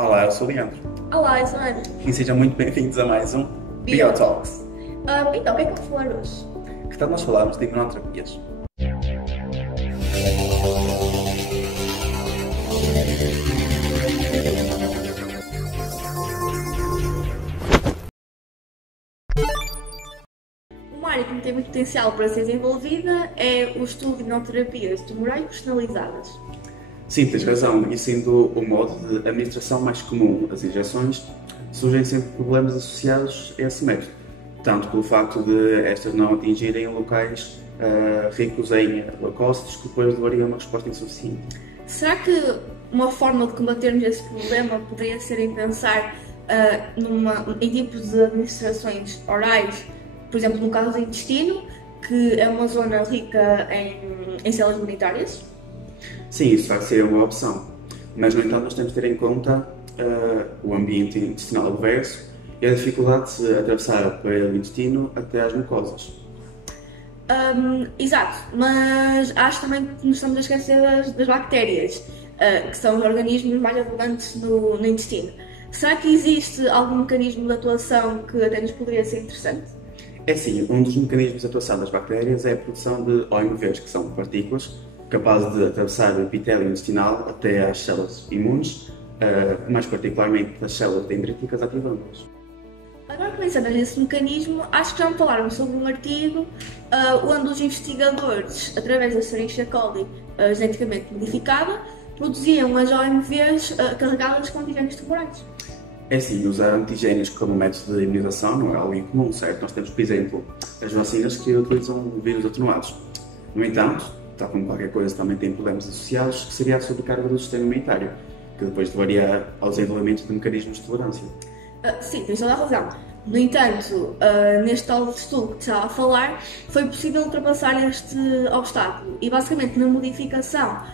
Olá, eu sou o Leandro Olá, eu sou a Ana. e sejam muito bem-vindos a mais um Biotalks. Então, o que é que vamos falar hoje? Que tal nós falarmos de imunoterapias? Uma área que tem muito potencial para ser desenvolvida é o estudo de imunoterapias tumorais personalizadas. Sim, tens razão, e sendo o modo de administração mais comum das injeções, surgem sempre problemas associados a esse método, tanto pelo facto de estas não atingirem locais ricos em leucócitos, que depois levariam a uma resposta insuficiente. Será que uma forma de combatermos esse problema poderia ser em pensar em tipos de administrações orais, por exemplo, no caso do intestino, que é uma zona rica em células imunitárias? Sim, isso vai ser uma opção, mas no entanto nós temos de ter em conta o ambiente intestinal adverso e a dificuldade de atravessar a parede do intestino até às mucosas. Exato, mas acho também que nos estamos a esquecer das bactérias, que são os organismos mais abundantes no intestino. Será que existe algum mecanismo de atuação que até nos poderia ser interessante? É sim, um dos mecanismos de atuação das bactérias é a produção de OMVs, que são partículas capazes de atravessar o epitélio intestinal até às células imunes, mais particularmente as células dendríticas, ativando-as. Agora, pensando nesse mecanismo, acho que já me falaram sobre um artigo onde os investigadores, através da Escherichia coli geneticamente modificada, produziam as OMVs carregadas com antigénios tumorais. É sim, usar antigénios como método de imunização não é algo incomum, certo? Nós temos, por exemplo, as vacinas que utilizam vírus atenuados. No entanto, tal como qualquer coisa, também tem problemas associados, que seria a sobrecarga do sistema imunitário, que depois levaria ao desenvolvimento de mecanismos de tolerância. Sim, tens toda a razão. No entanto, neste tal estudo que estava a falar, foi possível ultrapassar este obstáculo e, basicamente, na modificação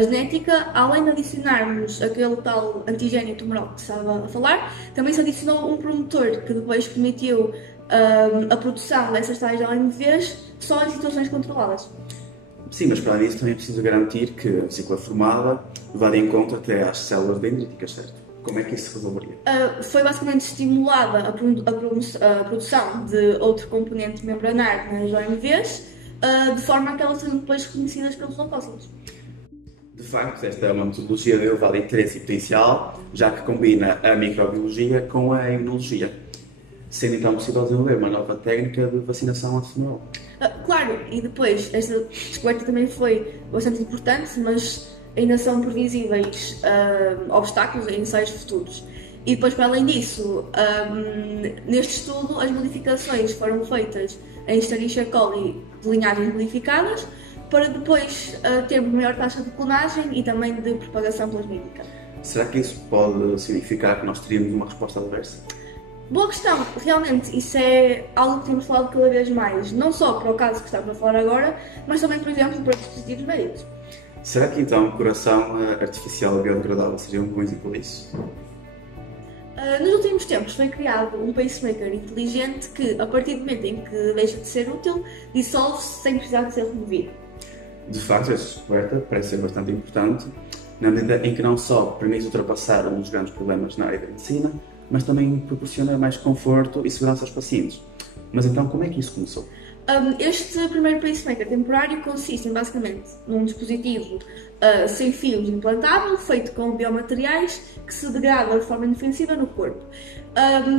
genética, além de adicionarmos aquele tal antigénio tumoral que estava a falar, também se adicionou um promotor que depois permitiu a produção dessas tais OMVs só em situações controladas. Sim, mas para além disso também é preciso garantir que a vesícula formada vá de encontro até às células dendríticas, certo? Como é que isso se resolveria? Foi basicamente estimulada a produção de outro componente membranar nas OMVs, de forma a que elas sejam depois reconhecidas pelos leucócitos. De facto, esta é uma metodologia de elevado interesse e potencial, já que combina a microbiologia com a imunologia, sendo então possível desenvolver uma nova técnica de vacinação antitumoral. Claro, e depois, esta descoberta também foi bastante importante, mas ainda são previsíveis obstáculos em ensaios futuros. E depois, para além disso, neste estudo, as modificações foram feitas em Escherichia coli de linhagens modificadas, para depois termos maior taxa de clonagem e também de propagação plasmídica. Será que isso pode significar que nós teríamos uma resposta adversa? Boa questão, realmente isso é algo que temos falado cada vez mais, não só para o caso que estamos a falar agora, mas também, por exemplo, para dispositivos médicos. Será que então o coração artificial biodegradável seria um bom exemplo disso? Nos últimos tempos foi criado um pacemaker inteligente que, a partir do momento em que deixa de ser útil, dissolve-se sem precisar de ser removido. De facto, esta descoberta parece ser bastante importante, na medida em que não só permite ultrapassar um dos grandes problemas na área da medicina, mas também proporciona mais conforto e segurança aos pacientes. Mas então, como é que isso começou? Este primeiro pacemaker temporário consiste basicamente num dispositivo sem fios implantável, feito com biomateriais que se degrada de forma inofensiva no corpo.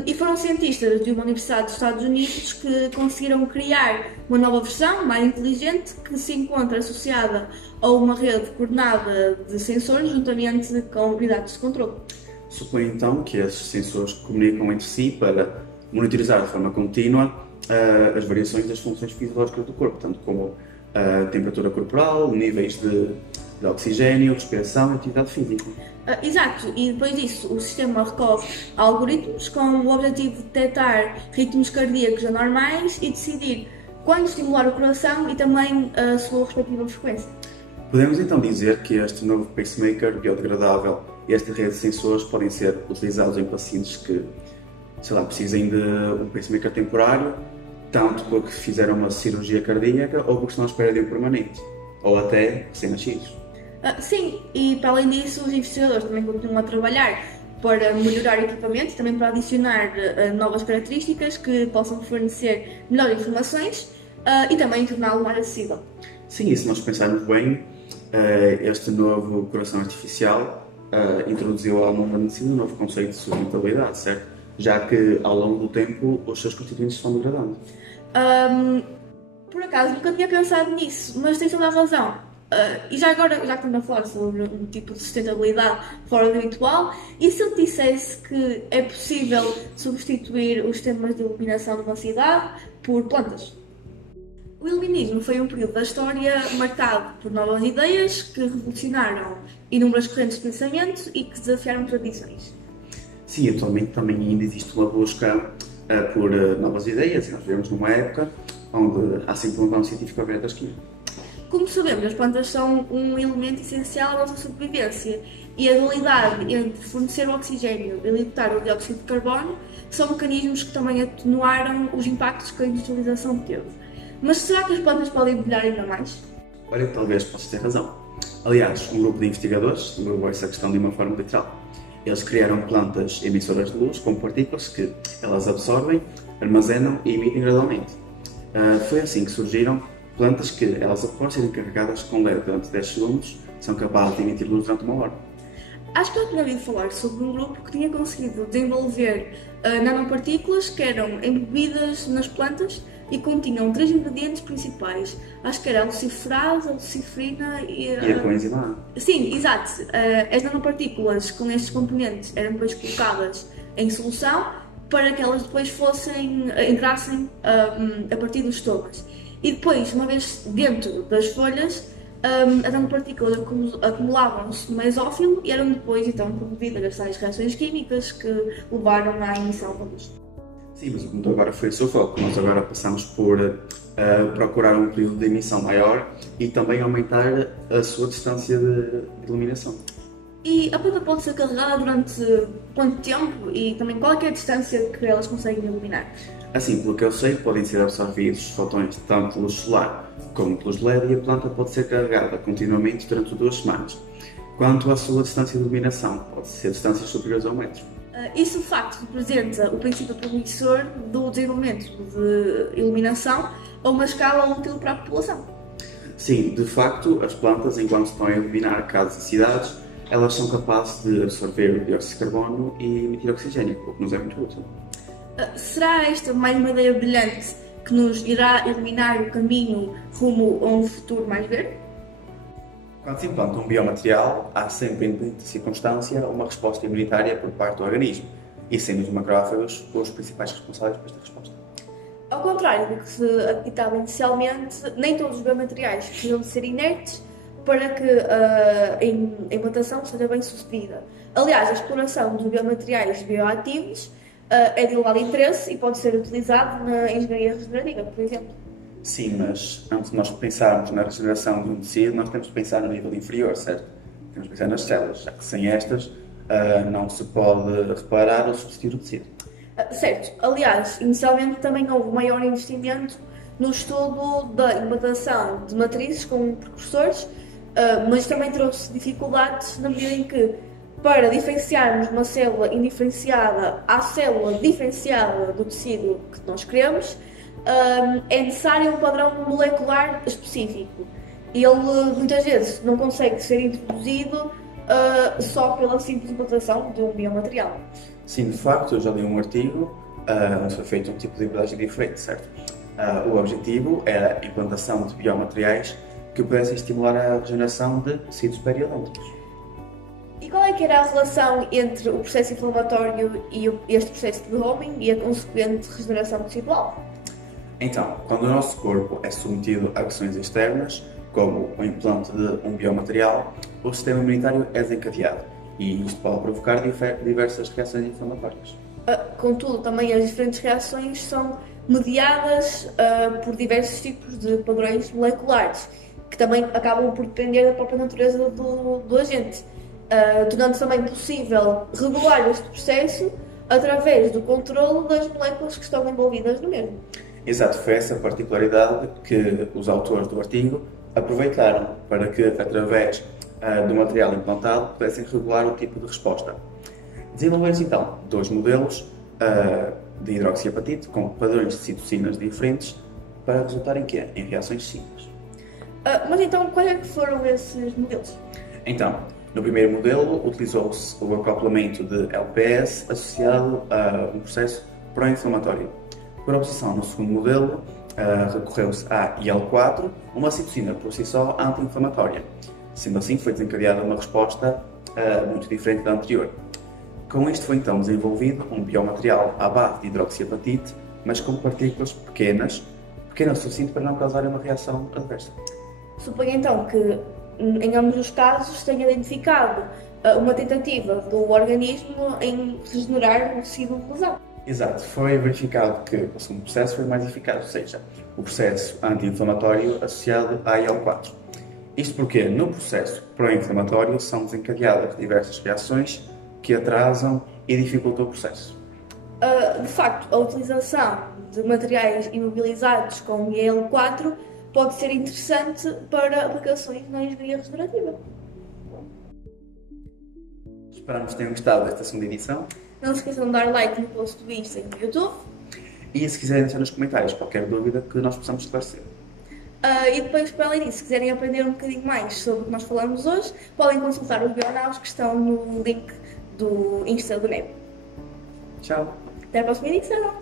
E foram cientistas de uma universidade dos Estados Unidos que conseguiram criar uma nova versão, mais inteligente, que se encontra associada a uma rede coordenada de sensores, juntamente com unidades de controle. Suponho então que esses sensores comunicam entre si para monitorizar de forma contínua as variações das funções fisiológicas do corpo, tanto como a temperatura corporal, níveis de oxigênio, respiração e atividade física. Exato, e depois disso o sistema recorre a algoritmos com o objetivo de detectar ritmos cardíacos anormais e decidir quando estimular o coração e também a sua respectiva frequência. Podemos então dizer que este novo pacemaker biodegradável e esta rede de sensores podem ser utilizados em pacientes que, precisem de um pacemaker temporário, tanto porque fizeram uma cirurgia cardíaca ou porque estão à espera de um permanente, ou até recém-nascidos. Sim, e para além disso, os investigadores também continuam a trabalhar para melhorar o equipamento e também para adicionar novas características que possam fornecer melhores informações e também torná-lo mais acessível. Sim, e se nós pensarmos bem, este novo coração artificial introduziu ao mundo da medicina um novo conceito de sustentabilidade, certo? Já que ao longo do tempo os seus constituintes estão degradando. Por acaso nunca tinha pensado nisso, mas tens toda a razão. E já agora, já que estamos a falar sobre um tipo de sustentabilidade fora do habitual, e se eu te dissesse que é possível substituir os sistemas de iluminação de uma cidade por plantas? O iluminismo foi um período da história marcado por novas ideias que revolucionaram inúmeras correntes de pensamento e que desafiaram tradições. Sim, atualmente também ainda existe uma busca por novas ideias, e nós vivemos numa época onde há sempre um avanço científico à beira da esquina. Como sabemos, as plantas são um elemento essencial à nossa sobrevivência e a dualidade entre fornecer o oxigênio e libertar o dióxido de carbono são mecanismos que também atenuaram os impactos que a industrialização teve. Mas será que as plantas podem brilhar ainda mais? Olha, talvez possas ter razão. Aliás, um grupo de investigadores levou essa questão de uma forma literal. Eles criaram plantas emissoras de luz com partículas que elas absorvem, armazenam e emitem gradualmente. Foi assim que surgiram plantas que, elas após serem carregadas com LED durante 10 segundos, são capazes de emitir luz durante 1 hora. Acho que eu tinha ouvido falar sobre um grupo que tinha conseguido desenvolver nanopartículas que eram embebidas nas plantas e continham 3 ingredientes principais. Acho que era a luciferase, a luciferina E a coenzima A. Sim, exato. As nanopartículas com estes componentes eram depois colocadas em solução para que elas depois entrassem a partir dos estomas. E depois, uma vez dentro das folhas, as nanopartículas acumulavam-se no mesófilo e eram depois então promovidas as tais reações químicas que levaram à emissão da luz. Sim, mas o que mudou agora foi o seu foco. Nós agora passamos por procurar um período de emissão maior e também aumentar a sua distância de iluminação. E a planta pode ser carregada durante quanto tempo e também qual é a distância que elas conseguem iluminar? Assim, pelo que eu sei, podem ser absorvidos fotões tanto de luz solar como de luz LED e a planta pode ser carregada continuamente durante 2 semanas. Quanto à sua distância de iluminação, pode ser distâncias superiores a 1 metro. Isso, de facto, representa o princípio promissor do desenvolvimento de iluminação a uma escala útil para a população. Sim, de facto, as plantas, enquanto estão a iluminar casas e cidades, elas são capazes de absorver o dióxido de carbono e emitir oxigênio, o que nos é muito útil. Será esta mais uma ideia brilhante que nos irá iluminar o caminho rumo a um futuro mais verde? Quando se implanta um biomaterial, há sempre, em circunstância, uma resposta imunitária por parte do organismo, e sendo os macrófagos os principais responsáveis por esta resposta. Ao contrário do que se acreditava inicialmente, nem todos os biomateriais precisam de ser inertes para que a implantação seja bem sucedida. Aliás, a exploração dos biomateriais bioativos é de elevado interesse e pode ser utilizado na engenharia regenerativa, por exemplo. Sim, mas antes de nós pensarmos na regeneração de um tecido, nós temos que pensar no nível inferior, certo? Temos que pensar nas células, já que sem estas não se pode reparar ou substituir o tecido. Certo. Aliás, inicialmente também houve maior investimento no estudo da implantação de matrizes com precursores, mas também trouxe dificuldades na medida em que, para diferenciarmos uma célula indiferenciada à célula diferenciada do tecido que nós queremos, é necessário um padrão molecular específico. Ele muitas vezes não consegue ser introduzido só pela simples implantação de um biomaterial. Sim, de facto, eu já li um artigo onde foi feito um tipo de abordagem diferente, certo? O objetivo era a implantação de biomateriais que pudessem estimular a regeneração de tecidos periodônticos. E qual é que era a relação entre o processo inflamatório e este processo de homing e a consequente regeneração tecidual? Então, quando o nosso corpo é submetido a agressões externas, como o implante de um biomaterial, o sistema imunitário é desencadeado e isto pode provocar diversas reações inflamatórias. Contudo, também as diferentes reações são mediadas por diversos tipos de padrões moleculares, que também acabam por depender da própria natureza do agente, tornando também possível regular este processo através do controle das moléculas que estão envolvidas no mesmo. Exato, foi essa particularidade que os autores do artigo aproveitaram para que, através do material implantado, pudessem regular o tipo de resposta. Desenvolveram-se então dois modelos de hidroxiapatite com padrões de citocinas diferentes para resultar em quê? Em reações simples. Mas então, quais é que foram esses modelos? Então, no primeiro modelo, utilizou-se o acoplamento de LPS associado a um processo pró-inflamatório. Por oposição, no segundo modelo, recorreu-se a IL-4, uma citocina por si só anti-inflamatória. Sendo assim, foi desencadeada uma resposta muito diferente da anterior. Com isto foi então desenvolvido um biomaterial à base de hidroxiapatite, mas com partículas pequenas o suficiente para não causarem uma reação adversa. Suponho então que, em ambos os casos, tenha identificado uma tentativa do organismo em regenerar o tecido lesado. Exato, foi verificado que o segundo processo foi mais eficaz, ou seja, o processo anti-inflamatório associado à IL-4. Isto porque no processo pró-inflamatório são desencadeadas diversas reações que atrasam e dificultam o processo. De facto, a utilização de materiais imobilizados com IL-4 pode ser interessante para aplicações na engenharia regenerativa. Esperamos que tenham gostado desta segunda edição. Não se esqueçam de dar like no post do Insta e no YouTube. E se quiserem deixar nos comentários qualquer dúvida que nós possamos esclarecer. E depois, para além disso, se quiserem aprender um bocadinho mais sobre o que nós falamos hoje, podem consultar os bionaus que estão no link do Insta do NEP. Tchau! Até a próxima edição!